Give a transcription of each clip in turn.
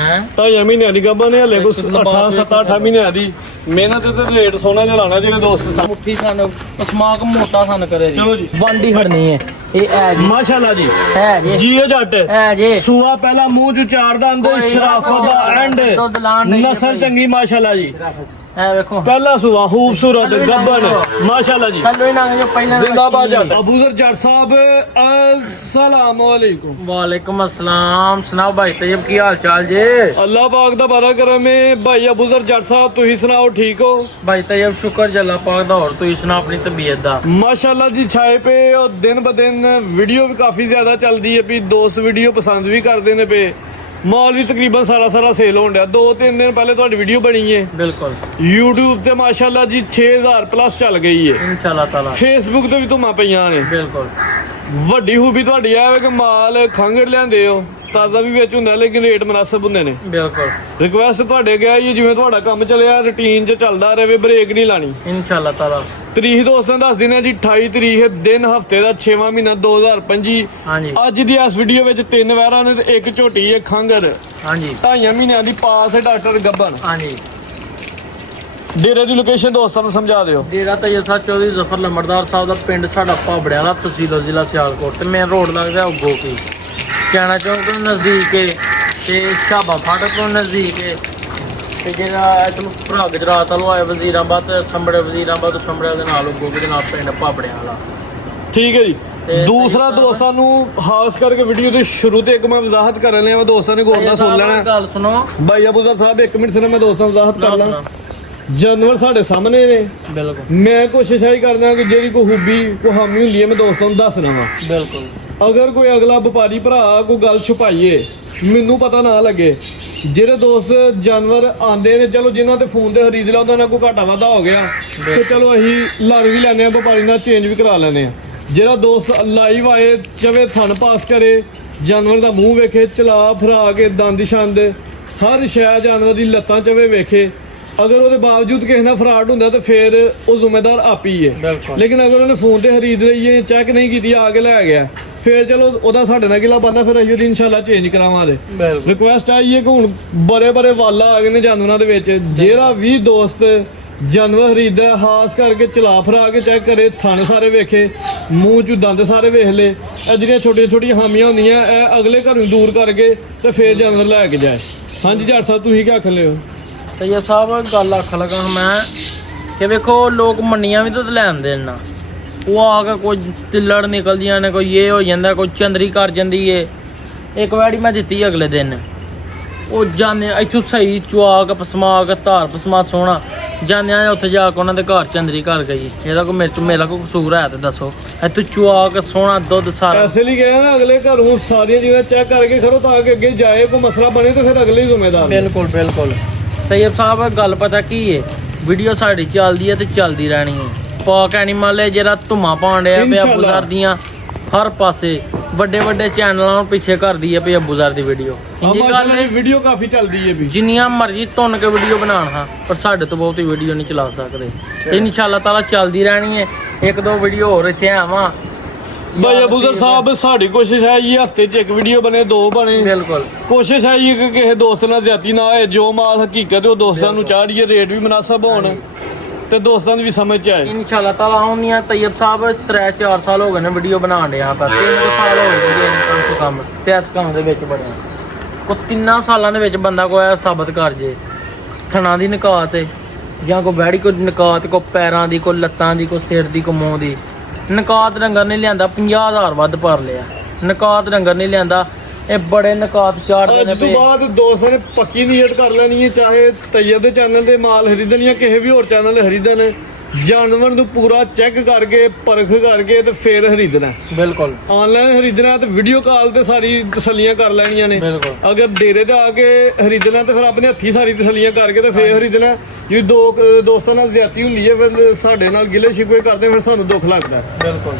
हैं 2.5 महीने की गब्बन है हले कुछ 7-8 महीने की मेहनत ते रेट सोना चलाना जेडे दोस्त मुट्ठी सन स्माक मोटा सन करे चलो जी बांडी खड़नी है ये है जी माशाल्लाह जी है जी जीओ जट है जी सूआ पहला मुंह चू चार दा अंदर शराफत दा एंड दुध लाण नहीं नस्ल चंगी माशाल्लाह जी है देखो पहला सूआ खूबसूरत गब्बन माशाल्लाह जी थल्लो ही नांग जो पहले जिंदाबाद जट अबूजर जट साहब अस्सलाम वालेकुम वालेकुम अस्सलाम सुनाओ भाई तैयब की हाल चाल जे अल्लाह पाक दा बड़ा करम है भाई अबूजर जट साहब तुही सुनाओ ठीक हो भाई तैयब शुक्र जल्ला पाक दा और तू सुना अपनी तबीयत दा माशाल्लाह जी छाए पे और दिन ब दिन वीडियो भी काफी ज्यादा चलदी है भी दोस्त वीडियो पसंद भी करते ने पे माल भी तकरीबन सारा सेल होਣ ਡਿਆ 2-3 दिन पहले ਤੁਹਾਡੀ ਵੀਡੀਓ ਬਣੀ ਹੈ बिल्कुल YouTube ਤੇ ਮਾਸ਼ਾਅੱਲਾ ਜੀ 6000 ਪਲੱਸ ਚੱਲ ਗਈ ਹੈ इंशाल्लाह ताला Facebook ਤੇ ਵੀ ਧੁੰਮਾਂ ਪਈਆਂ ਨੇ बिल्कुल ਵੱਡੀ ਖੂਬੀ ਤੁਹਾਡੀ ਇਹ ਹੈ ਕਿ ਮਾਲ ਖੰਗੜ ਲਿਆਂਦੇ ਹੋ ਤਾਜ਼ਾ ਵੀ ਵਿੱਚ ਹੁੰਦਾ ਲੇਕਿਨ ਰੇਟ ਮੁਨਾਸਬ ਹੁੰਦੇ ਨੇ बिल्कुल ਰਿਕੁਐਸਟ ਤੁਹਾਡੇ ਗਿਆ ਇਹ ਜਿਵੇਂ ਤੁਹਾਡਾ ਕੰਮ ਚੱਲਿਆ ਰੁਟੀਨ 'ਚ ਚੱਲਦਾ ਰਹੇ ਬ੍ਰੇਕ ਨਹੀਂ ਲਾਣੀ इंशाल्लाह ताला ਤਰੀਕ ਦੋਸਤਾਂ ਦੱਸ ਦਿੰਦੇ ਆ ਜੀ 28 ਤਰੀਕ ਹੈ ਦਿਨ ਹਫਤੇ ਦਾ 6ਵਾਂ ਮਹੀਨਾ 2025 हाँ जी ਅੱਜ ਦੀ ਇਸ ਵੀਡੀਓ ਵਿੱਚ 3 ਵਹਿਰਾਂ ਨੇ ਤੇ ਇੱਕ ਝੋਟੀ ਹੈ ਖੰਗਰ हाँ जी 2.5 ਮਹੀਨਿਆਂ ਦੀ ਪਾਸ ਹੈ ਡਾਕਟਰ ਗੱਬਨ हाँ जी ਡੇਰੇ ਦੀ ਲੋਕੇਸ਼ਨ ਦੋਸਤਾਂ ਨੂੰ ਸਮਝਾ ਦਿਓ डेरा तैयब साहब चौधरी जफर लंबरदार साहब ਦਾ ਪਿੰਡ ਸਾਡਾ ਭਾਬੜਿਆਲਾ ਤਹਿਸੀਲ ਜ਼ਿਲ੍ਹਾ ਸਿਆਲਕੋਟ ਤੇ ਮੇਨ ਰੋਡ ਲੱਗਦਾ ਉਗੋ ਕੀ ਚਾਣਾ ਚੌਂਕ ਤੋਂ ਨਜ਼ਦੀਕ ਹੈ ਤੇ ਸ਼ਾਬਾ ਫਾਟਕ ਤੋਂ ਨਜ਼ਦੀਕ ਹੈ ਤੇ ਜਿਹੜਾ ਇਤਨੂੰ ਭਰਾ ਗੁਜਰਾਤ ਵੱਲੋਂ ਆਏ ਵਜ਼ੀਰਾਬਾਦ ਸੰਭੜੇ ਵਜ਼ੀਰਾਬਾਦ ਸੰਭੜੇ ਦੇ ਨਾਲ ਉਗੋ ਦੇ ਨਾਲ ਪਿੰਡ ਭਾਬੜਿਆਲਾ ਠੀਕ ਹੈ ਜੀ ਤੇ ਦੂਸਰਾ ਦੋਸਤਾਂ ਨੂੰ ਖਾਸ ਕਰਕੇ ਵੀਡੀਓ ਦੇ ਸ਼ੁਰੂ ਤੇ ਇੱਕ ਮੈਂ ਵਜ਼ਾਹਤ ਕਰਨ ਲਿਆ ਦੋਸਤਾਂ ਨੇ ਗੌਰ ਨਾਲ ਸੁਣ ਲੈਣਾ ਗੱਲ ਸੁਣੋ ਭਾਈ ਅਬੂਜ਼ਰ ਸਾਹਿਬ 1 ਮਿੰਟ ਸਿਰਫ ਮੈਂ ਦੋਸਤਾਂ ਨੂੰ ਵਜ਼ਾਹਤ ਕਰ ਲਾਂ ਜਾਨਵਰ ਸਾਡੇ ਸਾਹਮਣੇ ਨੇ ਬਿਲਕੁਲ ਮੈਂ ਕੋਸ਼ਿਸ਼ ਆਈ ਕਰਦਾ ਕਿ ਜਿਹੜੀ ਕੋਈ ਖੂਬੀ ਕੋਈ ਹਾਮੀ ਹੁੰਦੀ ਹੈ ਮੈਂ ਦੋਸਤਾਂ ਨੂੰ ਦੱਸਣਾ ਵਾ ਬਿਲਕੁਲ ਅਗਰ ਕੋਈ ਅਗਲਾ ਵਪਾਰੀ ਭਰਾ ਕੋਈ ਗੱਲ ਛੁਪਾਈਏ ਮੈਨੂੰ ਪਤਾ ਨਾ ਲੱਗੇ ਜਿਹੜੇ ਦੋਸਤ ਜਾਨਵਰ ਆਂਦੇ ਨੇ ਚਲੋ ਜਿਨ੍ਹਾਂ ਤੇ ਫੋਨ ਤੇ ਖਰੀਦ ਲਿਆ ਉਹਨਾਂ ਨਾਲ ਕੋਈ ਘਾਟਾ ਵਾਧਾ ਹੋ ਗਿਆ ਤੇ ਚਲੋ ਅਸੀਂ ਲੜ ਵੀ ਲੈਂਦੇ ਆ ਵਪਾਰੀ ਨਾਲ ਚੇਂਜ ਵੀ ਕਰਾ ਲੈਂਦੇ ਆ ਜਿਹੜਾ ਦੋਸਤ ਲਾਈਵ ਆਏ ਚਵੇ ਥਣ ਪਾਸ ਕਰੇ ਜਾਨਵਰ ਦਾ ਮੂੰਹ ਵੇਖੇ ਚਲਾ ਫਰਾ ਕੇ ਦੰਦ ਛੰਦ ਹਰ ਸ਼ੈ ਜਾਨਵਰ ਦੀ ਲੱਤਾਂ ਚਵੇ ਵੇਖੇ ਅਗਰ ਉਹਦੇ ਬਾਵਜੂਦ ਕਿਸੇ ਨਾਲ ਫਰਾਡ ਹੁੰਦਾ ਤਾਂ ਫਿਰ ਉਹ ਜ਼ਿੰਮੇਦਾਰ ਆਪ ਹੀ ਹੈ ਲੇਕਿਨ ਅਗਰ ਉਹਨੇ ਫੋਨ ਤੇ ਖਰੀਦ ਲਈ ਹੈ ਚੈੱਕ ਨਹੀਂ ਕੀਤੀ ਆ ਕੇ ਲੈ ਗਿਆ ਫਿਰ ਚਲੋ ਉਹਦਾ ਸਾਡੇ ਨਾਲ ਗਿਲਾ ਬੰਦਾ ਫਿਰ ਅਸੀਂ ਉਹਦੀ ਇਨਸ਼ਾਅੱਲਾ ਚੇਂਜ ਕਰਾਵਾਂਗੇ ਰਿਕੁਐਸਟ ਆਈ ਹੈ ਕਿ ਹੁਣ ਬੜੇ ਵਾਲਾ ਆ ਗਏ ਨੇ ਜਾਨਵਰਾਂ ਦੇ ਵਿੱਚ ਜਿਹੜਾ ਵੀ ਦੋਸਤ ਜਾਨਵਰ ਖਰੀਦਦਾ ਖਾਸ ਕਰਕੇ ਚਲਾ ਫਰਾ ਕੇ ਚੈੱਕ ਕਰੇ ਥਣ ਸਾਰੇ ਵੇਖੇ ਮੂੰਹ ਚ ਦੰਦ ਸਾਰੇ ਵੇਖ ਲੇ ਇਹ ਜਿਹੜੀਆਂ ਛੋਟੀਆਂ ਹਾਮੀਆਂ ਹੁੰਦੀਆਂ ਇਹ ਅਗਲੇ ਘਰੋਂ ਦੂਰ ਕਰਕੇ ਤੇ ਫਿਰ ਜਾਨਵਰ ਲੈ ਕੇ ਜਾਏ ਹਾਂਜੀ ਜੱਟ ਸਾਹਿਬ ਤੁਸੀਂ ਕੀ ਆਖਣ ਲਿਓ ਤੈਯਬ ਸਾਹਿਬ ਗੱਲ ਆਖ ਲਗਾ ਮੈਂ ਕਿ ਵੇਖੋ ਲੋਕ ਮੰਡੀਆਂ ਵੀ ਦੁੱਧ ਲੈਂਦੇ ਨੇ ਨਾ ਉਹ ਆ ਕੇ ਕੋਈ ਤਿੱਲੜ ਨਿਕਲਦੀਆਂ ਨੇ ਕੋਈ ਇਹ ਹੋ ਜਾਂਦਾ ਕੋਈ ਚੰਦਰੀ ਕਰ ਜਾਂਦੀ ਏ ਇੱਕ ਵਾਰੀ ਮੈਂ ਦਿੱਤੀ ਅਗਲੇ ਦਿਨ ਉਹ ਜਾਂਦੇ ਇੱਥੋਂ ਸਹੀ ਚੁਆ ਕੇ ਪਸਮਾ ਕੇ ਧਾਰ ਪਸਮਾ ਸੋਹਣਾ ਜਾਂਦੇ ਆ ਉੱਥੇ ਜਾ ਕੇ ਉਹਨਾਂ ਦੇ ਘਰ ਚੰਦਰੀ ਕਰ ਗਈ ਇਹਦਾ ਕੋਈ ਮੇਰਾ ਕੋਈ ਕਸੂਰ ਹੈ ਤੇ ਦੱਸੋ ਇੱਥੋਂ ਚੁਆ ਕੇ ਸੋਹਣਾ ਦੁੱਧ ਸਾਰਾ ਐਸੇ ਲਈ ਗਿਆ ਨਾ ਅਗਲੇ ਘਰੋਂ ਸਾਰੀਆਂ ਚੀਜ਼ਾਂ ਚੈੱਕ ਕਰਕੇ ਖੜੋ ਤਾਂ ਕਿ ਅੱਗੇ ਜਾਏ ਕੋਈ ਮਸਲਾ ਬਣੇ ਤੇ ਫਿਰ ਅਗਲੇ ਹੀ ਜ਼ਿੰਮੇਦਾਰ ਬਿਲਕੁਲ ਤੈਯਬ ਸਾਹਿਬ ਗੱਲ ਪਤਾ ਕੀ ਏ ਵੀਡੀਓ ਸਾਡੀ ਚੱਲਦੀ ਹੈ ਤੇ ਚੱਲਦੀ ਰਹਿਣੀ ਹੈ ਪਾਕ ਐਨੀਮਲ ਹੈ ਜਿਹੜਾ ਧੁੰਮਾਂ ਪਾਉਣ ਡਿਆ ਪਿਆ ਅਬੂਜ਼ਰ ਦੀਆਂ ਹਰ ਪਾਸੇ ਵੱਡੇ ਚੈਨਲਾਂ ਨੂੰ ਪਿੱਛੇ ਕਰਦੀ ਹੈ ਪਈ ਅਬੂਜ਼ਰ ਦੀ ਵੀਡੀਓ ਇੰਨੀ ਗੱਲ ਹੈ ਵੀਡੀਓ ਕਾਫੀ ਚੱਲਦੀ ਹੈ ਵੀ ਜਿੰਨੀਆਂ ਮਰਜ਼ੀ ਧੁੰਨ ਕੇ ਵੀਡੀਓ ਬਣਾਉਣ ਹਾਂ ਪਰ ਸਾਡੇ ਤੋਂ ਬਹੁਤੀ ਵੀਡੀਓ ਨਹੀਂ ਚਲਾ ਸਕਦੇ ਤੇ ਇਨਸ਼ਾਅੱਲਾ ਤਾਲਾ ਚੱਲਦੀ ਰਹਿਣੀ ਹੈ 1-2 ਵੀਡੀਓ ਹੋਰ ਇੱਥੇ ਆਵਾਂ ਭਾਈ ਅਬੂਜ਼ਰ ਸਾਹਿਬ ਸਾਡੀ ਕੋਸ਼ਿਸ਼ ਹੈ ਇਹ ਹਫਤੇ 'ਚ 1 ਵੀਡੀਓ ਬਣੇ 2 ਬਣੇ ਬਿਲਕੁਲ ਕੋਸ਼ਿਸ਼ ਹੈ ਇਹ ਕਿ ਕਿਸੇ ਦੋਸਤ ਨਾਲ ਜ਼ਿਆਦਤੀ ਨਾ ਹੋਏ ਜੋ ਮਾਲ ਹਕੀਕਤ ਉਹ ਦੋਸਤਾਂ ਨੂੰ ਚਾੜੀਏ ਰੇਟ ਵੀ ਮੁਨਾਸਬ ਹੋਣ ਤੇ ਦੋਸਤਾਂ ਦੀ ਵੀ ਸਮਝ 'ਚ ਆਏ ਇਨਸ਼ਾਅੱਲਾ ਤਾਲਾ ਆਉਂਦੀਆਂ ਤੈਯਬ ਸਾਹਿਬ 3-4 ਸਾਲ ਹੋ ਗਏ ਨੇ ਵੀਡੀਓ ਬਣਾਉਣ ਡਿਆ ਪਰ 3 ਸਾਲ ਹੋ ਗਏ ਨੇ ਕਮ ਸੇ ਕਮ ਤੇ ਇਸ ਕੰਮ ਦੇ ਵਿੱਚ ਬੜਿਆ ਕੋ 3 ਸਾਲਾਂ ਦੇ ਵਿੱਚ ਬੰਦਾ ਕੋਈ ਸਾਬਤ ਕਰ ਜੇ ਥਣਾ ਦੀ ਨਿਕਾਤ ਜਾਂ ਕੋਈ ਬੈੜੀ ਕੋਈ ਨਿਕਾਤ ਕੋ ਪੈਰਾਂ ਦੀ ਕੋ ਲੱਤਾਂ ਦੀ ਕੋ ਸਿਰ ਦੀ ਕੋ ਮੂੰਹ ਦੀ ਨਿਕਾਤ ਡੰਗਰ ਨਹੀਂ ਲਿਆਂਦਾ 50,000 ਵੱਧ ਭਰ ਲਿਆ ਨਿਕਾਤ ਡੰਗਰ ਨਹੀਂ ਲਿਆਂਦਾ ਇਹ ਬੜੇ ਨਿਕਾਤ ਚਾੜਦੇ ਨੇ ਉਸ ਤੋਂ ਬਾਅਦ ਦੋਸਤਾਂ ਨੇ ਪੱਕੀ ਨੀਅਤ ਕਰ ਲੈਣੀ ਹੈ ਚਾਹੇ ਤੈਯਬ ਦੇ ਚੈਨਲ ਤੇ ਮਾਲ ਖਰੀਦਣ ਜਾਂ ਕਿਸੇ ਵੀ ਹੋਰ ਚੈਨਲ ਤੇ ਖਰੀਦਣ ਜਾਨਵਰ ਨੂੰ ਪੂਰਾ ਚੈੱਕ ਕਰਕੇ ਪਰਖ ਕਰਕੇ ਤੇ ਫਿਰ ਖਰੀਦਣਾ ਬਿਲਕੁਲ ਆਨਲਾਈਨ ਖਰੀਦਣਾ ਤੇ ਵੀਡੀਓ ਕਾਲ ਤੇ ਸਾਰੀ ਤਸੱਲੀਆਂ ਕਰ ਲੈਣੀਆਂ ਨੇ ਅਗਰ ਡੇਰੇ ਤੇ ਆ ਕੇ ਖਰੀਦਣਾ ਤੇ ਫਿਰ ਆਪਣੇ ਹੱਥੀ ਸਾਰੀ ਤਸੱਲੀਆਂ ਕਰਕੇ ਤੇ ਫਿਰ ਖਰੀਦਣਾ ਜੇ ਦੋਸਤਾਂ ਨਾਲ ਜ਼ਿਆਦਤੀ ਹੁੰਦੀ ਹੈ ਫਿਰ ਸਾਡੇ ਨਾਲ ਗਿਲੇ ਸ਼ਿਕਵੇ ਕਰਦੇ ਫਿਰ ਸਾਨੂੰ ਦੁੱਖ ਲੱਗਦਾ ਬਿਲਕੁਲ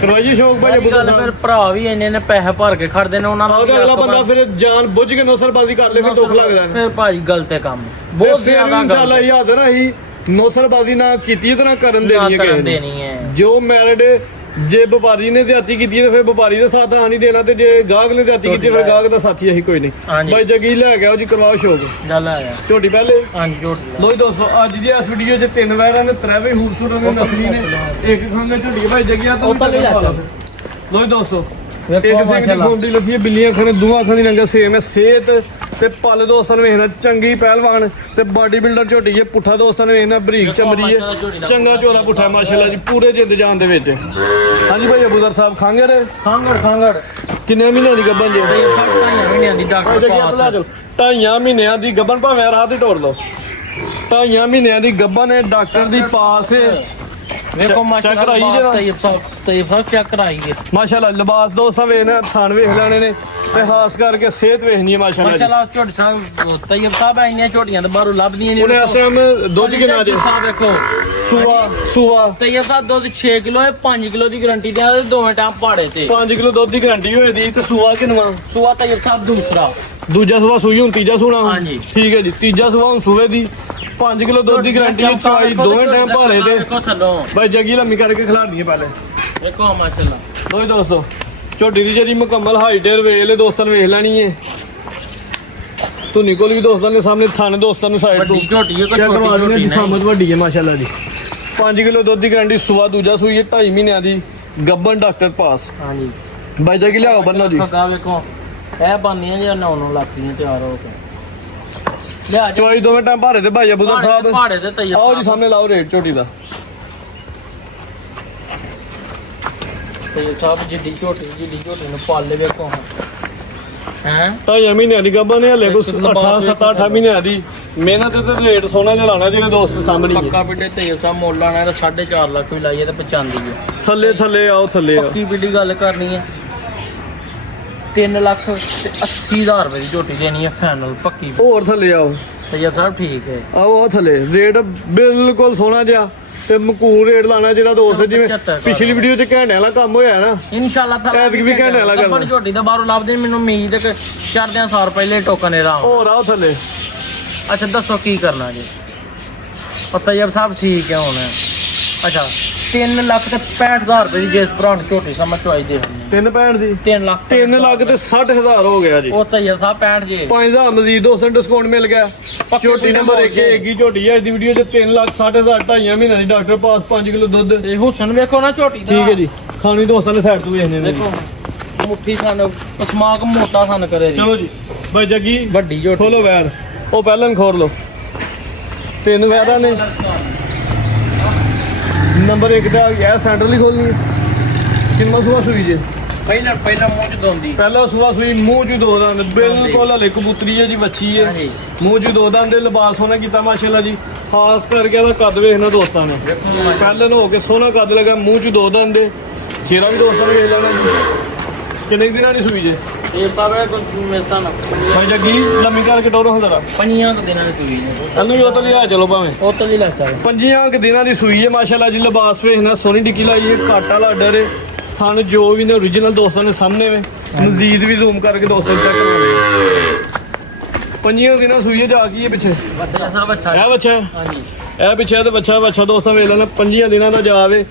ਕਰਵਾਈਏ ਸ਼ੌਕ ਭਾਈ ਫਿਰ ਭਰਾ ਵੀ ਇੰਨੇ ਨੇ ਪੈਸੇ ਭਰ ਕੇ ਖੜਦੇ ਨੇ ਉਹਨਾਂ ਦਾ ਅਗਲਾ ਬੰਦਾ ਫਿਰ ਜਾਨ ਬੁੱਝ ਕੇ ਨੌਸਰਬਾਜ਼ੀ ਕਰ ਲੇ ਫਿਰ ਦੁੱਖ ਲੱਗਦਾ ਫਿਰ ਭਾਜੀ ਗਲਤ ਹੈ ਕੰਮ ਬਹੁਤ ਜ਼ਿਆਦਾ ਇਨਸ਼ਾਅੱਲਾ ਇਹ ਹਾਜ਼ਰ ਅਸੀਂ ਨੌਸਰਬਾਜ਼ੀ ਨਾ ਕੀਤੀ ਤੇ ਨਾ ਕਰਨ ਦੇਣੀ ਹੈ ਹੈ ਜੋ ਮੈਰਿਡ ਜੇ ਵਪਾਰੀ ਨੇ ਜ਼ਿਆਦਤੀ ਕੀਤੀ ਤੇ ਫਿਰ ਵਪਾਰੀ ਦਾ ਸਾਥ ਆ ਨਹੀਂ ਦੇਣਾ, ਤੇ ਜੇ ਗਾਹਕ ਨੇ ਜ਼ਿਆਦਤੀ ਕੀਤੀ ਫਿਰ ਗਾਹਕ ਦਾ ਸਾਥੀ ਅਸੀਂ ਕੋਈ ਨਹੀਂ। ਹਾਂਜੀ। ਬਾਈ ਜੱਗੀ ਲੈ ਗਿਆ ਉਹ ਜੀ ਕਰਵਾਓ ਸ਼ੌਕ ਗੱਲ ਆਇਆ ਝੋਟੀ ਪਹਿਲੇ। ਹਾਂਜੀ ਝੋਟੀ ਲੋ ਜੀ ਦੋਸਤੋ ਅੱਜ ਦੀ ਇਸ ਵੀਡੀਓ 'ਚ 3 ਵੈਰਾਂ ਨੇ, 3 ਵੀ ਖੂਬਸੂਰਤ ਨੇ, ਨਸਲੀ ਨੇ, ਇੱਕ ਖਾਂਦੇ ਝੋਟੀ ਭਾਈ ਜੱਗੀਆਂ ਤੋਂ ਉਹ ਤਾਂ ਲੈ ਜਾ। ਲੋ ਜੀ ਦੋਸਤੋ ਵੇਖੋ ਇੱਕ ਸਿੰਘ ਦੀ ਮਾਸ਼ਾਅੱਲਾ। ਖੋਂਡੀ ਲੱਗੀ ਹੈ, ਬਿੱਲੀਆਂ ਅੱਖਾਂ ਨੇ, ਦੋਵਾਂ ਅੱਖਾਂ ਦੀ ਰੰਗ ਸੇਮ ਹੈ, ਸਿਹਤ ਤੇ ਪਲ ਦੋਸਤਾਂ ਨੇ ਵੇਖਣਾ ਚੰਗੀ ਪਹਿਲਵਾਨ ਤੇ ਬਾਡੀ ਬਿਲਡਰ ਝੋਟੀ ਹੈ, ਪੁੱਠਾ ਦੋਸਤਾਂ ਨੇ ਵੇਖਣਾ ਬਰੀਕ ਚਮੜੀ ਹੈ, ਚੰਗਾ ਝੋਲਾ ਪੁੱਠਾ ਮਾਸ਼ਾਅੱਲਾ ਜੀ ਪੂਰੇ ਜਿੰਦ ਜਾਨ ਦੇ ਵਿੱਚ। ਹਾਂਜੀ ਭਾਈ ਅਬੂਦਰ ਸਾਹਿਬ ਖਾਂਗਰ ਖਾਂਗੜ ਕਿੰਨੇ ਮਹੀਨਿਆਂ ਦੀ ਗੱਭਣ ਜੇ? 2.5 ਮਹੀਨਿਆਂ ਦੀ ਡਾਕਟਰ ਪਾਸ। 2.5 ਮਹੀਨਿਆਂ ਦੀ ਗੱਭਣ, ਭਾਵੇਂ ਰਾਹ ਤੇ ਤੋੜ ਲਓ। 2.5 ਮਹੀਨਿਆਂ ਦੀ ਗੱਭਣ ਹੈ, ਡਾਕਟਰ ਦੀ ਪਾਸ ਹੈ। ਵੇਖੋ ਮਾਸ਼ਾਅੱਲਾ ਚੈੱਕ ਕਰਾਈ ਜਰਾ। ਤਈਬ ਸਾਹਿਬ ਚੈੱਕ ਕਰਾਈਏ ਮਾਸ਼ਾਅੱਲਾ ਲਿਬਾਸ ਦੋਸਤਾਂ ਵੇਖਣਾ, ਥਾਣ ਵੇਖ ਲੈਣੇ ਨੇ ਤੇ ਖਾਸ ਕਰਕੇ ਸਿਹਤ ਵੇਖਣੀ ਹੈ ਮਾਸ਼ਾਅੱਲਾ ਜੀ। ਮਾਸ਼ਾਅੱਲਾ ਝੋਟੀ ਸਾਹਿਬ ਤਈਬ ਸਾਹਿਬ ਇੰਨੀਆਂ ਝੋਟੀਆਂ ਤਾਂ ਬਾਹਰੋਂ ਲੱਭਦੀਆਂ ਨਹੀਂ। ਉਹਨੇ ਇਸ ਟਾਈਮ ਦੁੱਧ ਕਿੰਨਾ ਜੇ? ਸਾਹਿਬ ਵੇਖੋ ਸੂਆ ਤਈਬ ਸਾਹਿਬ ਦੁੱਧ 6 ਕਿਲੋ ਹੈ, 5 ਕਿਲੋ ਦੀ ਗਾਰੰਟੀ ਦਿਆਂ ਤੇ ਦੋਵੇਂ ਟਾਈਮ ਪਹਾੜੇ ਤੇ 5 ਕਿਲੋ ਦੁੱਧ ਦੀ ਗਰੰਟੀ ਹੋਏ ਦੀ, ਤੇ ਸੂਆ ਕਿੰਨਵਾ? ਸੂਆ ਤਈਬ ਸਾਹਿਬ ਦੂਜਾ ਸੂਆ ਸੂਈ, ਹੁਣ ਤੀਜਾ ਸੂਣਾ ਹੁਣ। ਹਾਂਜੀ। ਠੀਕ ਹੈ ਜੀ, ਤੀਜਾ ਸੂਆ ਹੁਣ ਸੂਏ ਦੀ 5 ਕਿਲੋ ਦੁੱਧ ਦੀ ਗਰੰਟੀ ਹੈ, ਚਵਾਈ ਦੋਵੇਂ ਟਾਈਮ ਭਾਲੇ ਤੇ। ਵੇਖੋ ਥੱਲੋਂ ਬਾਈ ਜੱਗੀ ਲੰਮੀ ਕਰਕੇ ਖਿਲਾੜਨੀ ਹੈ ਪਹਿਲੇ। ਵੇਖੋ ਮਾਸ਼ਾਅੱਲਾ ਦੋਏ ਦੋਸਤੋ ਝੋਟੀ ਦੀ ਜਿਹੜੀ ਮੁਕੰਮਲ ਹਾਈਟ ਹੈ ਵੇਖ ਲੈ ਦੋਸਤਾਂ ਨੇ ਵੇਖ ਲੈਣੀ ਹੈ। ਧੁਨੀ ਕੋਲ ਵੀ ਦੋਸਤਾਂ ਦੇ ਸਾਹਮਣੇ ਥਣ ਦੋਸਤਾਂ ਨੂੰ ਸਾਈਡ ਤੋਂ ਵੱਡੀ ਝੋਟੀ ਹੈ, ਕੋਈ ਚੈੱਕ ਛੋਟੀ ਕਰਵਾ ਦੇਣੀ ਝੋਟੀ ਜੀ, ਨਹੀਂ। ਸਾਮਤ ਵੱਡੀ ਹੈ ਮਾਸ਼ਾਅੱਲਾ ਜੀ। 5 ਕਿਲੋ ਦੁੱਧ ਦੀ ਗਰੰਟੀ, ਸੂਆ ਦੂਜਾ ਸੂਈ ਹੈ, 2.5 ਮਹੀਨਿਆਂ ਦੀ ਗੱਭਣ, ਡਾਕਟਰ ਪਾਸ। ਹਾਂਜੀ ਬਾਈ ਜੱਗੀ ਲਿਆਓ ਬੰਨੋ ਜੀ। ਗਾ ਵੇਖੋ ਇਹ ਬਾਨੀਆਂ ਜੀ 9 ਲੱਖ ਦੀਆਂ ਤਿਆਰ ਹੋ ਕੇ ਲਿਆ ਜੀ। ਚਵਾਈ ਦੋਵੇਂ ਟਾਈਮ ਭਾਰੇ ਤੇ ਭਾਈ ਅਬੂਦਰ ਸਾਹਿਬ ਪਹਾੜੇ ਤੇ ਤਈਬ ਆਓ ਜੀ ਸਾਹਮਣੇ ਲਾਓ ਰੇਟ ਝੋਟੀ ਦਾ। ਤਈਬ ਸਾਹਿਬ ਜਿੱਡੀ ਝੋਟੀ ਨੂੰ ਪਾਲੇ ਵੇਖੋ ਹੈ 2.5 ਮਹੀਨਿਆਂ ਦੀ ਗੱਭਣ ਹੈ, ਹਲੇ ਕੁਛ 7-8 ਮਹੀਨਿਆਂ ਦੀ ਮਿਹਨਤ ਤੇ ਰੇਟ ਸੋਨਾ ਜਿਹਾ ਲਾਣਾ ਜਿਹੜੇ ਦੋਸਤ ਸਾਹਮਣੇ ਪੱਕਾ ਬਿੱਡੇ ਤਈਬ ਸਾਹਿਬ ਮੁੱਲ ਆਣਾ ਤਾਂ 4.5 ਲੱਖ ਵੀ ਲਾਈਏ ਤੇ 95 ਹੈ। ਥੱਲੇ ਆਓ ਥੱਲੇ ਆਓ। ਪੱਕੀ ਬਿੱਡੀ ਗੱਲ ਕਰਨੀ ਹੈ 3,80,000 ਰੁਪਏ ਦੀ ਝੋਟੀ ਦੇਣੀ ਹੈ ਫਾਈਨਲ ਪੱਕੀ। ਹੋਰ ਥੱਲੇ ਆਓ, ਤਈਬ ਸਾਹਿਬ ਠੀਕ ਹੈ। ਆਓ ਥੱਲੇ ਰੇਟ ਬਿਲਕੁਲ ਸੋਹਣਾ ਜਿਹਾ ਤੇ ਮਕੂਰ ਰੇਟ ਲਾਣਾ ਜਿਹੜਾ ਦੋਸਤ ਜਿਵੇਂ 75 ਪਿਛਲੀ ਵੀਡੀਓ 'ਚ ਘੈਂਟੇ ਵਾਲਾ ਕੰਮ ਹੋਇਆ ਨਾ, ਇਨਸ਼ਾਅੱਲਾ ਐਤਕੀ ਵੀ ਘੈਂਟੇ ਵਾਲਾ ਕਰਨਾ। ਗੱਬਣ ਝੋਟੀ ਦਾ ਬਾਹਰੋਂ ਲੱਭਦੇ ਮੈਨੂੰ ਉਮੀਦ ਹੈ ਕਿ ਚੜਦਿਆਂ ਸਾਰ ਪਹਿਲੇ ਟੋਕਨ ਇਹਦਾ। ਹੋਰ ਆਓ ਥੱਲੇ। ਅੱਛਾ ਦੱਸੋ ਕੀ ਕਰਨਾ ਜੀ? ਤਈਬ ਸਾਹਿਬ ਠੀਕ ਹੈ ਹੁਣ। ਅੱਛਾ 3,65,000 ਰੁਪਏ ਦੀ ਜਿਸ ਭਰਾ ਨੂੰ ਝੋਟੀ ਸਮਝ ਚੁਆਈ ਦੇ ਹੁੰਦੀ 3.65 ਦੀ 3 ਲੱਖ 3 ਲੱਖ ਤੇ 60,000 ਹੋ ਗਿਆ ਜੀ। ਉਹ ਤਈਬ ਸਾਹਿਬ 65 ਜੀ 5,000 ਮਜ਼ੀਦ 200 ਡਿਸਕਾਊਂਟ ਮਿਲ ਗਿਆ। ਝੋਟੀ ਨੰਬਰ 1 ਏਗੀ ਝੋਟੀ ਹੈ। ਇਸ ਦੀ ਵੀਡੀਓ 'ਚ 3,60,000 2.5 ਮਹੀਨਿਆਂ ਦੀ ਡਾਕਟਰ ਪਾਸ 5 ਕਿਲੋ ਦੁੱਧ। ਤੇ ਹੁਸਨ ਵੇਖੋ ਨਾ ਝੋਟੀ ਦਾ। ਠੀਕ ਹੈ ਜੀ, ਖਾਣੀ ਦੋਸਤਾਂ ਨੇ ਸਾਈਡ ਤੋਂ ਵੇਖਣੇ ਨੇ ਜੀ। ਦੇਖੋ ਮੁੱਠੀ ਸਨ ਪਸਮਾਕ ਮੋਟਾ ਸਨ ਕਰੇ ਜੀ। ਚਲੋ ਜੀ ਬਾਈ ਜੱਗੀ ਵੱਡੀ ਝੋਟੀ ਖੋਲੋ ਵੈਰ, ਉਹ ਪਹਿਲਾਂ ਹੀ ਖੋਲ ਲਓ। 3 ਵੈਰਾਂ ਨੇ। ਨੰਬਰ 1 ਦਾ ਇਹ ਸੈਂਟਰ ਲਈ ਖੋਲਣੀ ਹੈ। ਕਿੰਨਾ ਸੂਆ ਸੂਈ ਜੇ? ਪਹਿਲਾਂ ਮੂੰਹ ਚ ਦੋਂਦੀ ਪਹਿਲਾ ਸੂਆ ਸੂਈ, ਮੂੰਹ 'ਚ 2 ਦੰਦ, ਬਿਲਕੁਲ ਹਲੇ ਕਬੂਤਰੀ ਹੈ ਜੀ, ਵੱਛੀ ਹੈ, ਹਾਂਜੀ। ਮੂੰਹ 'ਚ 2 ਦੰਦ ਦੇ, ਲਿਬਾਸ ਸੋਹਣਾ ਕੀਤਾ ਮਾਸ਼ਾਅੱਲਾ ਜੀ। ਖਾਸ ਕਰਕੇ ਇਹਦਾ ਕੱਦ ਵੇਖਣਾ ਦੋਸਤਾਂ ਨੇ, ਪਹਿਲਾਂ ਨੂੰ ਹੋ ਕੇ ਸੋਹਣਾ ਕੱਦ ਲੱਗਾ, ਮੂੰਹ 'ਚ 2 ਦੰਦ ਦੇ, ਚਿਹਰਾ ਵੀ ਦੋਸਤਾਂ ਨੇ ਵੇਖ ਲੈਣਾ ਜੀ। ਕਿੰਨੇ ਕੁ ਦਿਨਾਂ ਦੀ ਸੂਈ ਜੇ? ਇਹ ਪਾਵੇ ਕੋਈ ਮਿਲਦਾ ਨਾ ਭਾਈ ਜੱਗੀ ਲੰਮੀ ਕਰਕੇ ਟੋਰੋ ਹੁੰਦਾ। 5 ਦਿਨਾਂ ਦੀ ਸੂਈ ਨੇ। ਇਹਨੂੰ ਵੀ ਉਹ ਤਾਂ ਲਿਆ ਚਲੋ ਭਾਵੇਂ। ਉਹ ਤਾਂ ਵੀ ਲੱਗਦਾ 5 ਕੁ ਦਿਨਾਂ ਦੀ ਸੂਈ ਹੈ ਮਾਸ਼ਾਅੱਲਾ ਜੀ। ਲਿਬਾਸ ਵੇਖਣਾ, ਸੋਹਣੀ ਡਿੱਕੀ ਲਾਈ ਹੈ, ਕੱਟ ਵਾਲਾ ਡਰ ਹੈ, ਥਣ ਜੋ ਵੀ ਨੇ ਓਰੀਜਨਲ ਦੋਸਤਾਂ ਦੇ ਸਾਹਮਣੇ ਵੇ। ਮਜ਼ੀਦ ਵੀ ਜ਼ੂਮ ਕਰਕੇ ਦੋਸਤਾਂ ਚੈੱਕ ਕਰਾਂਗੇ। 5 ਦਿਨਾਂ ਸੂਈ ਹੈ। ਜਾ ਕੀ ਹੈ ਪਿੱਛੇ? ਬੱਚਾ ਸਾਹਿਬ ਅੱਛਾ ਇਹ ਬੱਚਾ, ਹਾਂਜੀ ਇਹ ਪਿੱਛੇ ਤੇ ਬੱਚਾ ਦੋਸਤਾਂ ਵੇਖ ਲੈਣਾ। 5 ਦਿਨਾਂ ਦਾ ਜਾਵੇ,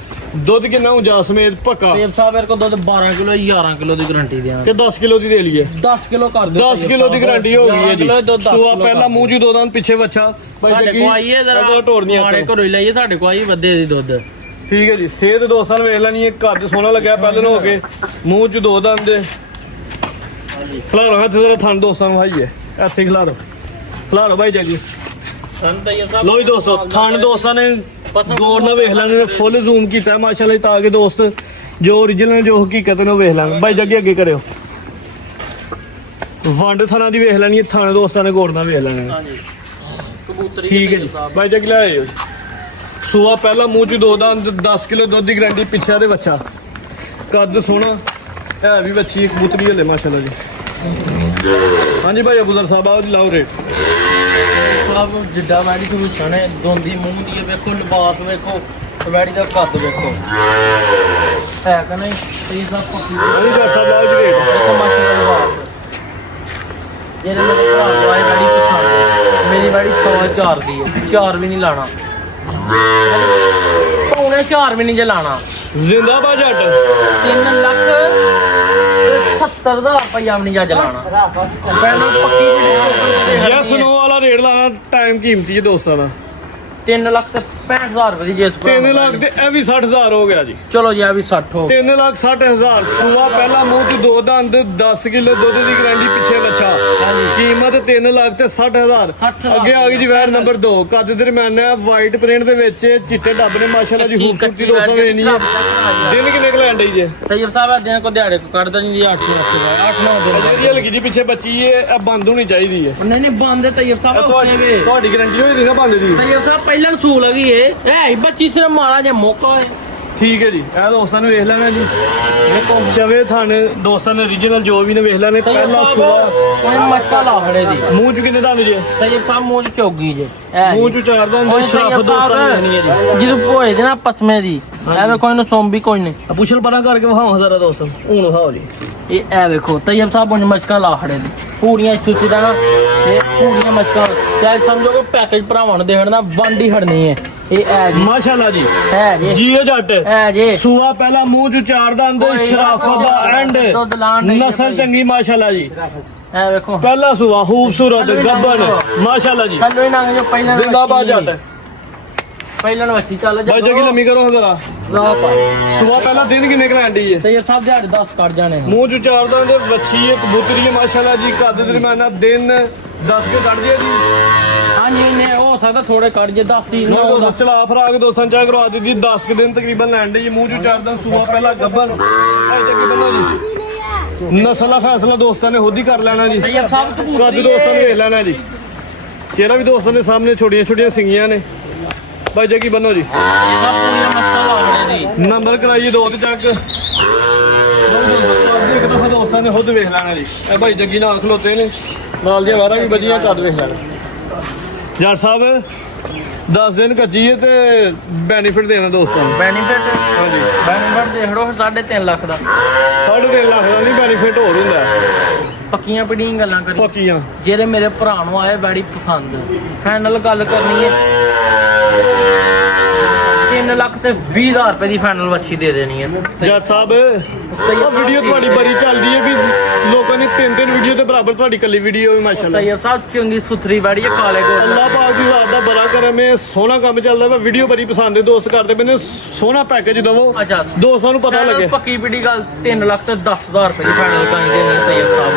ਦੁੱਧ ਕਿੰਨਾ ਹੋ ਜਾ ਸਮੇਤ ਪੱਕਾ ਤੇਬ ਸਾਹਿਬ ਮੇਰੇ ਕੋਲ ਦੁੱਧ 12 ਕਿਲੋ 11 ਕਿਲੋ ਦੀ ਗਾਰੰਟੀ ਦਿਆਂ ਕਿ 10 ਕਿਲੋ ਦੀ ਦੇ ਲਈਏ। 10 ਕਿਲੋ ਕਰ ਦਿਓ 10 ਕਿਲੋ ਦੀ ਗਾਰੰਟੀ ਹੋ ਗਈ ਹੈ ਜੀ। ਸੂਆ ਪਹਿਲਾਂ ਮੂੰਹ 'ਚ 2 ਦੰਦ, ਪਿੱਛੇ ਬੱਚਾ। ਸਾਡੇ ਕੋਲ ਆਈਏ ਜ਼ਰਾ ਮਾੜੇ ਘਰੋਂ ਹੀ ਲਈਏ, ਸਾਡੇ ਕੋਲ ਆਈ ਵੱਧੇ ਦੀ ਦੁੱਧ। ਠੀਕ ਹੈ ਜੀ, ਸਿਹਤ ਦੋਸਤਾਂ ਨੂੰ ਵੇਖ ਲੈਣੀ ਹੈ। ਕੱਦ ਸੋਹਣਾ ਲੱਗਿਆ ਪਹਿਲਾਂ ਹੋ ਕੇ, ਮੂੰਹ 'ਚ 2 ਦੰਦ ਦੇ। ਹਾਂਜੀ ਖਿਲਾਰੋ ਹੱਥ ਜਰਾ ਥਣ ਦੋਸਤਾਂ ਨੂੰ ਹਾਈਏ, ਇੱਥੇ ਖਿਲਾਰੋ ਬਾਈ ਜੱਗੀ। ਲੋ ਜੀ ਦੋਸਤੋ, ਥਣ ਦੋਸਤਾਂ ਨੇ ਗੌਰ ਨਾਲ ਵੇਖ ਲੈਣੇ ਨੇ, ਫੁੱਲ ਜ਼ੂਮ ਕੀਤਾ ਮਾਸ਼ਾਅੱਲਾ ਤਾਂ ਕਿ ਦੋਸਤ ਜੋ ਓਰੀਜਨਲ ਜੋ ਹਕੀਕਤ ਨੇ ਉਹ ਵੇਖ ਲੈਣ। ਬਾਈ ਜੱਗੀ ਅੱਗੇ ਕਰਿਓ। ਵੰਡ ਥਣਾ ਦੀ ਵੇਖ ਲੈਣੀ ਹੈ, ਥਣ ਦੋਸਤਾਂ ਨੇ ਗੌਰ ਨਾਲ ਵੇਖ ਲੈਣੇ ਨੇ। ਹਾਂਜੀ ਕਬੂਤਰੀ ਠੀਕ ਹੈ ਜੀ, ਬਾਈ ਜੱਗੀ ਲੈ ਆਇਓ। ਸੂਆ ਪਹਿਲਾਂ ਮੂੰਹ 'ਚ 2 ਦੰਦ, 10 ਕਿਲੋ ਦੁੱਧ ਦੀ ਗਰੰਟੀ, ਪਿੱਛੇ ਦੇ ਬੱਚਾ, ਕੱਦ ਸੋਹਣਾ ਹੈ ਵੀ, ਵੱਛੀ ਕਬੂਤਰੀ ਹਲੇ ਮਾਸ਼ਾਅੱਲਾ ਜੀ। ਹਾਂਜੀ ਭਾਈ ਅਬੂਦਰ ਸਾਹਿਬ ਆਓ ਜੀ, ਲਾਓ ਰੇਟ। ਆਪ ਜਿੱਡਾ ਵੈੜੀ ਤੋਂ ਸਣੇ ਦੋਂਦੀ ਮੂੰਹ ਦੀ ਵੇਖੋ, ਲਿਬਾਸ ਵੇਖੋ, ਵੈੜੀ ਦਾ ਕੱਦ ਵੇਖੋ ਹੈ ਕਿ ਨਹੀਂ? ਇਹ ਦਾ ਪੱਕੀ ਹਾਂਜੀ ਡਾਕਟਰ ਸਾਹਿਬ ਆਓ ਜੀ ਰੇਟ। ਦੇਖੋ ਮਾਸ਼ਾਅੱਲਾ ਲਿਬਾਸ। ਜਿਹੜੇ ਮੇਰੇ ਭਰਾ ਨੂੰ ਆਈ ਵੈੜੀ ਪਸੰਦ ਹੈ, ਮੇਰੀ ਵੈੜੀ 104 ਦੀ ਹੈ, 4 ਵੀ ਨਹੀਂ ਲਾਣਾ, ਪੌਣੇ 4 ਵੀ ਨਹੀਂ ਜੇ ਲਾਣਾ। ਜ਼ਿੰਦਾਬਾਦ ਜੱਟ 3,70,000 ਰੁਪਇਆ ਵੀ ਨਹੀਂ ਜਾ ਚਲਾਣਾ ਫਾਈਨਲ ਪੱਕੀ ਯਸ ਨੋ ਵਾਲਾ ਰੇਟ ਲਾਣਾ ਟਾਈਮ ਕੀਮਤੀ ਹੈ ਦੋਸਤਾਂ ਦਾ 3,65,000 ਰੁਪਏ ਦੀ ਜਿਸ 3 ਲੱਖ ਤੇ ਇਹ ਵੀ 60,000 ਹੋ ਗਿਆ ਜੀ ਚਲੋ ਜੀ ਇਹ ਵੀ 60 ਹੋ 3,60,000 ਸੂਆ ਪਹਿਲਾ ਮੂੰਹ ਚ ਦੋ ਦੰਦ 10 ਕਿਲੋ ਦੁੱਧ ਦੀ ਗਰੰਟੀ ਪਿੱਛੇ ਬੱਚਾ ਕੀਮਤ 3,60,000 ਅੱਗੇ ਆ ਗਈ ਜੀ ਵੈਰ ਨੰਬਰ 2 ਕੱਦ ਦਰਮਿਆਨ ਹੈ ਵਾਈਟ ਪ੍ਰਿੰਟ ਦੇ ਵਿੱਚ ਚਿੱਟੇ ਡੱਬ ਨੇ ਮਾਸ਼ਾਅੱਲਾ ਜੀ ਖੂਬਸੂਰਤੀ ਦੋਸਤਾਂ ਵੇਖਣੀ ਹੈ ਦਿਨ ਕਿੰਨੇ ਕੁ ਲੈਣ ਡਈ ਜੇ ਤੈਯਬ ਸਾਹਿਬ ਦਿਨ ਕੋ ਦਿਹਾੜੇ ਕੋ ਕੱਢਦਾ ਨਹੀਂ ਜੀ 8-9 ਦਿਨ ਜਿਹੜੀ ਹਲਕੀ ਜੀ ਪਿੱਛੇ ਬੱਚੀ ਹੈ ਇਹ ਬੰਦ ਹੋਣੀ ਚਾਹੀਦੀ ਹੈ ਨਹੀਂ ਬੰਦ ਹੈ ਤੈਯਬ ਸਾਹਿਬ ਤੁਹਾਡੀ ਗਰੰਟੀ ਹੋਈ ਨਹੀਂ ਨਾ ਬੰਦ ਦੀ ਤੈਯਬ ਸਾਹਿਬ ਪਹਿਲਾਂ ਨੂੰ ਸੂ ਲਗੀ ਇਹ ਬੱਚੀ ਸਿਰ ਮਾਰਾ ਜੇ ਮੌਕਾ ਹੈ ਠੀਕ ਹੈ ਜੀ ਇਹ ਦੋਸਤਾਂ ਨੇ ਵੇਖ ਲੈਣਾ ਜੀ ਦੇਖੋ ਚਵੇ ਥਾਣੇ ਦੋਸਤਾਂ ਨੇ ਓਰੀਜਨਲ ਜੋ ਵੀ ਨੇ ਵੇਖ ਲੈਣੇ ਪਹਿਲਾ ਸੂਆ ਕੋਈ ਮੱਛਾ ਲਾਹੜੇ ਦੀ ਮੂੰਹ ਚ ਕਿੰਨੇ ਦੰਦ ਜੇ ਤੈਯਬ ਸਾਹਿਬ ਮੂੰਹ ਚ ਚੌਗੀ ਜੇ ਮੂੰਹ ਚ ਚਾਰ ਦੰਦ ਸ਼ਰਾਫ ਦੋਸਤਾਂ ਨੇ ਲੈਣੀ ਹੈ ਜੀ ਜਦੋਂ ਭੋਏ ਦੇ ਨਾ ਪਸਮੇ ਦੀ ਐਵੇਂ ਕੋਈ ਨੂੰ ਸੋਂਬੀ ਕੋਈ ਨਹੀਂ ਪੁੱਛਲ ਪਰਾਂ ਕਰਕੇ ਵਹਾਓ ਜ਼ਰਾ ਦੋਸਤ ਹੁਣ ਵਹਾਓ ਜੀ ਇਹ ਵੇਖੋ ਤੈਯਬ ਸਾਹਿਬ ਉਹ ਮਸ਼ਕਾਂ ਲਾਹੜੇ ਦੀ ਪੂਰੀਆਂ ਸਥਿਤੀ ਦਾ ਨਾ ਇਹ ਪੂਰੀਆਂ ਮਸ਼ਕਾਂ ਚਾਹੇ ਸਮਝੋ ਕਿ ਪੈਕੇਜ ਭਰਾਵਾਂ ਨੂੰ ਦੇਣਾ ਵੰਡ ਹੀ ਹੜਨੀ ਹੈ ਇਹ ਹੈ ਜੀ ਮਾਸ਼ਾਅੱਲਾ ਜੀ ਹੈ ਜੀ ਜੀਓ ਜੱਟ ਹੈ ਜੀ ਸੂਆ ਪਹਿਲਾ ਮੂੰਹ ਚ ਚਾਰ ਦੰਦ ਸ਼ਰਾਫਤ ਦਾ ਐਂਡ ਨਸਲ ਚੰਗੀ ਮਾਸ਼ਾਅੱਲਾ ਜੀ ਇਹ ਵੇਖੋ ਪਹਿਲਾ ਸੂਆ ਖੂਬਸੂਰਤ ਗੱਬਨ ਮਾਸ਼ਾਅੱਲਾ ਜੀ ਥੱਲੇ ਨਾ ਜੋ ਪਹਿਲਾਂ ਜ਼ਿੰਦਾਬਾਦ ਜੱਟ ਪਹਿਲਾਂ ਵਸਤੀ ਚੱਲ ਜਾ ਬਾਈ ਜਗੀ ਲੰਮੀ ਕਰੋ ਜ਼ਰਾ ਲਾ ਪਾ ਸੂਆ ਪਹਿਲਾ ਦਿਨ ਕਿੰਨੇ ਕਰਾਂਡੀ ਹੈ ਤੇ ਇਹ ਸਭ ਦਿਹਾੜੇ 10 ਕੱਢ ਜਾਣੇ ਮੂੰਹ ਚ ਚਾਰ ਦੰਦ ਵੱਛੀ ਹੈ ਕਬੂਤਰੀ ਹੈ ਮਾਸ਼ਾਅੱਲਾ ਜੀ ਕੱਦ ਦਰਮਿਆਨਾ ਦਿਨ 10 ਕੇ ਕੱਢ ਜੇ ਜੀ ਹਾਂਜੀ ਨੇ ਹੋ ਸਕਦਾ ਥੋੜੇ ਕੱਢ ਜੇ 10 ਹੀ ਲੋ ਚਲਾ ਫਰਾਕ ਦੋਸਤਾਂ ਚਾਹ ਕਰਵਾ ਦਿੱਤੀ 10 ਕੇ ਦਿਨ ਤਕਰੀਬਨ ਲੈਣ ਦੇ ਜੀ ਮੂੰਹ ਚ ਚਾਰ ਦੰਦ ਸੂਆ ਪਹਿਲਾ ਗੱਬਨ ਐ ਜੱਗੀ ਬੰਨੋ ਜੀ ਨਸਲ ਦਾ ਫੈਸਲਾ ਦੋਸਤਾਂ ਨੇ ਖੁਦ ਹੀ ਕਰ ਲੈਣਾ ਜੀ ਇਹ ਸਭ ਕੱਦ ਕਬੂਤਰੀ ਦੋਸਤਾਂ ਨੇ ਵੇਖ ਲੈਣਾ ਜੀ ਚਿਹਰਾ ਵੀ ਦੋਸਤਾਂ ਦੇ ਸਾਹਮਣੇ ਛੋਟੀਆਂ ਛੋਟੀਆਂ ਸਿੰਗੀਆਂ ਨੇ ਬਾਈ ਜੱਗੀ ਬੰਨੋ ਜੀ ਇਹ ਸਭ ਪੂਰੀਆਂ ਮਸਤਾਂ ਲਾਹੜੇ ਦੀ ਨੰਬਰ ਕਰਾਈਏ 2 ਤੇ ਚੱਕ ਇੱਕ ਦਫਾ ਦੋਸਤਾਂ ਨੇ ਖੁਦ ਵੇਖ ਲੈਣਾ ਜੀ ਇਹ ਭਾਈ ਜੱਗੀ ਨਾਲ ਖਲੋਤੇ ਨੇ ਨਾਲ ਦੀਆਂ ਵਾਰਾਂ ਵੀ ਵੱਜੀਆਂ ਕੱਦ ਵੇਖ ਲੈਣਾ ਜੱਟ ਸਾਹਿਬ 10 ਦਿਨ ਕੱਚੀ ਹੈ ਤੇ ਬੈਨੀਫਿਟ ਦੇਣਾ ਦੋਸਤਾਂ ਨੂੰ ਬੈਨੀਫਿਟ ਹਾਂਜੀ ਬੈਨੀਫਿਟ ਦੇਖ ਲਓ 3.5 ਲੱਖ ਦਾ 3.5 ਲੱਖ ਦਾ ਨਹੀਂ ਬੈਨੀਫਿਟ ਹੋਰ ਹੁੰਦਾ ਪੱਕੀਆਂ ਪੜੀਆਂ ਗੱਲਾਂ ਕਰੀ ਪੱਕੀਆਂ ਜਿਹੜੇ ਮੇਰੇ ਭਰਾ ਨੂੰ ਆਏ ਬੜੀ ਪਸੰਦ ਫਾਈਨਲ ਗੱਲ ਕਰਨੀ ਹੈ 3 ਲੱਖ ਤੇ 20,000 ਰੁਪਏ ਦੀ ਫਾਈਨਲ ਵੱਛੀ ਦੇ ਦੇਣੀ ਹੈ ਜੱਟ ਸਾਹਿਬ ਉਹ ਵੀਡੀਓ ਤੁਹਾਡੀ ਬੜੀ ਚੱਲਦੀ ਹੈ ਵੀ ਲੋਕਾਂ ਨੇ 3 ਵੀਡੀਓ ਦੇ ਬਰਾਬਰ ਤੁਹਾਡੀ ਕੱਲੀ ਵੀਡੀਓ ਵੀ ਮਾਸ਼ਾਅੱਲਾ ਤੈਯਬ ਸਾਹਿਬ ਚੰਗੀ ਸੁਥਰੀ ਬਾੜੀ ਹੈ ਕਾਲੇ ਗੋਲ ਅੱਲਾਹ ਪਾਕ ਦੀ ਜ਼ਾਤ ਦਾ ਬੜਾ ਕਰਮ ਹੈ ਸੋਹਣਾ ਕੰਮ ਚੱਲਦਾ ਵਾ ਵੀਡੀਓ ਬੜੀ ਪਸੰਦ ਹੈ ਦੋਸਤ ਕਰਦੇ ਮੈਨੇ ਸੋਹਣਾ ਪੈਕੇਜ ਦਵੋ ਅੱਛਾ ਦੋਸਤਾਂ ਨੂੰ ਪਤਾ ਲੱਗੇ ਪੱਕੀ ਪੀੜੀ ਗੱਲ 3 ਲੱਖ ਤੇ 10,000 ਰੁਪਏ ਦੀ ਫਾਈਨਲ ਕਾਈ ਦੇਣੀ ਹੈ ਤੈਯਬ ਸਾਹਿਬ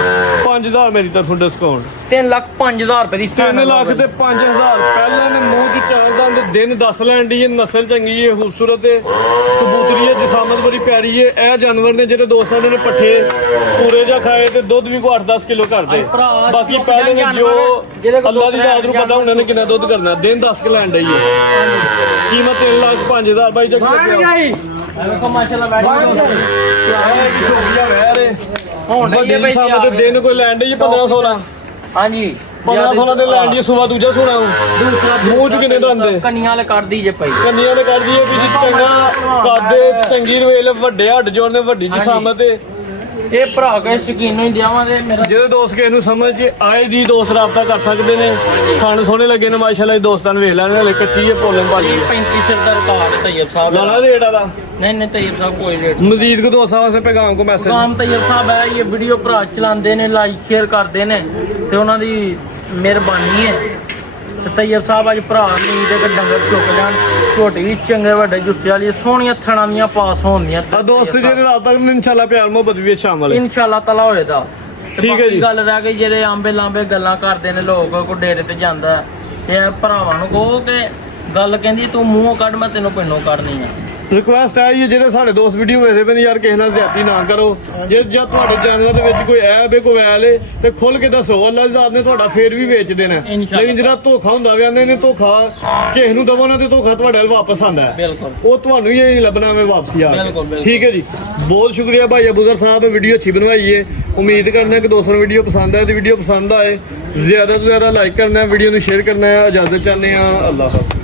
5000 ਮੇਰੀ ਤਰਫੋਂ ਡਿਸਕਾਊਂਟ 3 ਲੱਖ 5,000 ਰੁਪਏ ਦੀ 3 ਲੱਖ ਤੇ 5000 ਪਹਿਲਾਂ ਨੇ ਮੂੰਹ ਚ ਚਾਰ ਦੰਦ ਦਿਨ 10 ਲੈਣ ਦੀ ਹੈ ਨਸਲ ਚੰਗੀ ਹੈ ਖੂਬਸੂਰਤ ਹੈ ਕਬੂਤਰੀ ਹੈ ਜਸਾਮਤ ਬੜੀ ਪਿਆਰੀ ਹੈ ਇਹ ਜਾਨਵਰ ਨੇ ਜਿਹੜੇ ਦੋਸਤਾਂ ਨੇ ਪੱਠੇ ਪੂਰੇ ਜਾਂ ਖਾਏ ਤੇ ਦੁੱਧ ਵੀ ਕੋ 8-10 ਕਿਲੋ ਕਰਦੇ ਬਾਕੀ ਪਹਿਲੇ ਨੇ ਜੋ ਅੱਲਾਹ ਦੀ ਜ਼ਾਤ ਨੂੰ ਪਤਾ ਉਹਨਾਂ ਨੇ ਕਿੰਨਾ ਦੁੱਧ ਕਰਨਾ ਦਿਨ 10 ਕਿ ਲੈਣ ਡਈ ਹੈ ਕੀਮਤ 3 ਲੱਖ 5000 ਬਾਈ ਜੱਗੀ ਵੇਖੋ ਮਾਸ਼ਾਅੱਲਾ ਬੈਠੀ ਇਹ ਕੀ ਸ਼ੋਕੀਆ ਵੈਰ ਹੁਣ ਵੱਡੀ ਦੀ ਸਾਹਮਣੇ ਤੇ ਦਿਨ ਕੋਈ ਲੈਣ ਡਈ 15-16 ਹਾਂਜੀ 15-16 ਦੇ ਲੈਣ ਦੀ ਸੂਆ ਦੂਜਾ ਸੋਣਾ ਦੂਸਰਾ ਮੂੰਹ ਚ ਕਿੰਨੇ ਦੰਦ ਕੰਨੀਆਂ ਵਾਲੇ ਕੱਢਦੀ ਜੇ ਪਈ ਕੰਨੀਆਂ ਨੇ ਕੱਢਦੀ ਹੈ ਵੀ ਜੀ ਚੰਗਾ ਕੱਦ ਚੰਗੀ ਰਵੇਲ ਵੱਡੇ ਹੱਡ ਜੋੜ ਨੇ ਵੱਡੀ ਜਸਾਮਤ ਤੇ ਇਹ ਭਰਾ ਕੇ ਸ਼ਕੀਨ ਨੂੰ ਹੀ ਦਿਆਵਾਂਗੇ ਮੇਰਾ ਜਿਹੜੇ ਦੋਸਤ ਕਿਸੇ ਨੂੰ ਸਮਝ ਚ ਆਏ ਦੀ ਦੋਸਤ ਰਾਬਤਾ ਕਰ ਸਕਦੇ ਨੇ ਥਣ ਸੋਹਣੇ ਲੱਗੇ ਨੇ ਮਾਸ਼ਾਅੱਲਾ ਦੋਸਤਾਂ ਨੂੰ ਵੇਖ ਲੈਣੇ ਹਲੇ ਕੱਚੀ ਹੈ ਪੋਲਣ ਭਾਜੀ ਇਹ 35 ਸਿਰ ਦਾ ਰਿਕਾਰਡ ਹੈ ਤੈਯਬ ਸਾਹਿਬ ਲਾਲਾ ਰੇਟ ਆਦਾ ਨਹੀਂ ਤੈਯਬ ਸਾਹਿਬ ਕੋਈ ਰੇਟ ਮਜ਼ੀਦ ਕੋ ਦੋਸਤਾਂ ਵਾਸਤੇ ਪੈਗਾਮ ਕੋ ਮੈਸੇਜ ਕਾਮ ਤੈਯਬ ਸਾਹਿਬ ਹੈ ਇਹ ਵੀਡੀਓ ਭਰਾ ਚਲਾਉਂਦੇ ਨੇ ਲਾਈਕ ਸ਼ੇਅਰ ਕਰਦੇ ਨੇ ਤੇ ਉਹਨਾਂ ਦੀ ਮਿਹਰਬਾਨੀ ਹੈ ਤੇ ਤੈਯਬ ਸਾਹਿਬ ਅੱਜ ਭਰਾ ਨੀਂਦ ਦੇ ਡੰਗਰ ਚੁੱਕ ਜਾਣ ਝੋਟੀ ਵੀ ਚੰਗੇ ਵੱਡੇ ਜੁੱਸੇ ਵਾਲੀ ਸੋਹਣੀਆਂ ਥਣਾਂ ਦੀਆਂ ਪਾਸ ਹੋਣੀਆਂ ਆ ਦੋਸਤ ਜਿਹੜੇ ਰਾਬਤਾ ਕਰਨ ਇਨਸ਼ਾਅੱਲਾ ਪਿਆਰ ਮੁਹੱਬਤ ਵੀ ਸ਼ਾਮਲ ਹੈ ਇਨਸ਼ਾਅੱਲਾ ਤਾਲਾ ਹੋਏਗਾ ਠੀਕ ਹੈ ਜੀ ਗੱਲ ਰਹਿ ਗਈ ਜਿਹੜੇ ਆਂਬੇ ਲਾਂਬੇ ਗੱਲਾਂ ਕਰਦੇ ਨੇ ਲੋਕ ਕੋ ਡੇਰੇ ਤੇ ਜਾਂਦਾ ਤੇ ਭਰਾਵਾਂ ਨੂੰ ਕਹੋ ਕਿ ਗੱਲ ਕਹਿੰਦੀ ਤੂੰ ਮੂੰਹੋਂ ਕੱਢ ਮੈਂ ਤੈਨੂੰ ਪਿੰਡੋਂ ਕੱਢਣੀ ਆ ਰਿਕੁਐਸਟ ਹੈ ਜੀ ਜਿਹੜੇ ਸਾਡੇ ਦੋਸਤ ਵੀਡੀਓ ਵੇਖਦੇ ਪਏ ਨੇ ਯਾਰ ਕਿਸੇ ਨਾਲ ਜ਼ਿਆਦਤੀ ਨਾ ਕਰੋ ਜੇ ਜਦ ਤੁਹਾਡੇ ਚੈਨਲ ਦੇ ਵਿੱਚ ਕੋਈ ਐਬ ਹੈ ਕੋਈ ਵੈਲ ਹੈ ਤੇ ਖੁੱਲ ਕੇ ਦੱਸੋ ਅੱਲਾਹ ਦੀ ਜ਼ਾਤ ਨੇ ਤੁਹਾਡਾ ਫੇਰ ਵੀ ਵੇਚ ਦੇਣਾ ਲੇਕਿਨ ਜਿਹੜਾ ਧੋਖਾ ਹੁੰਦਾ ਵੀ ਆਂਦੇ ਨੇ ਧੋਖਾ ਕਿਸੇ ਨੂੰ ਦਵੋ ਨਾ ਤੇ ਧੋਖਾ ਤੁਹਾਡੇ ਵੱਲ ਵਾਪਸ ਆਂਦਾ ਹੈ ਬਿਲਕੁਲ ਉਹ ਤੁਹਾਨੂੰ ਹੀ ਨਹੀਂ ਲੱਭਣਾ ਐਵੇਂ ਵਾਪਸੀ ਆ ਬਿਲਕੁਲ ਠੀਕ ਹੈ ਜੀ ਬਹੁਤ ਸ਼ੁਕਰੀਆ ਭਾਈ ਅਬੂਜ਼ਰ ਸਾਹਿਬ ਵੀਡੀਓ ਅੱਛੀ ਬਣਵਾਈ ਹੈ ਉਮੀਦ ਕਰਦਾ ਕਿ ਦੋਸਤਾਂ ਨੂੰ ਵੀਡੀਓ ਪਸੰਦ ਆਏ ਤੇ ਵੀਡੀਓ ਪਸੰਦ ਆਏ ਜ਼ਿਆਦਾ ਤੋਂ ਜ਼ਿਆਦਾ ਲਾਈਕ ਕਰਨਾ ਵੀਡੀਓ ਨੂੰ ਸ਼ੇਅਰ ਕਰਨਾ ਇਜਾਜ਼ਤ ਚਾਹੁੰਦੇ ਆ ਅੱਲਾਹ ਹਾਫਿਜ਼।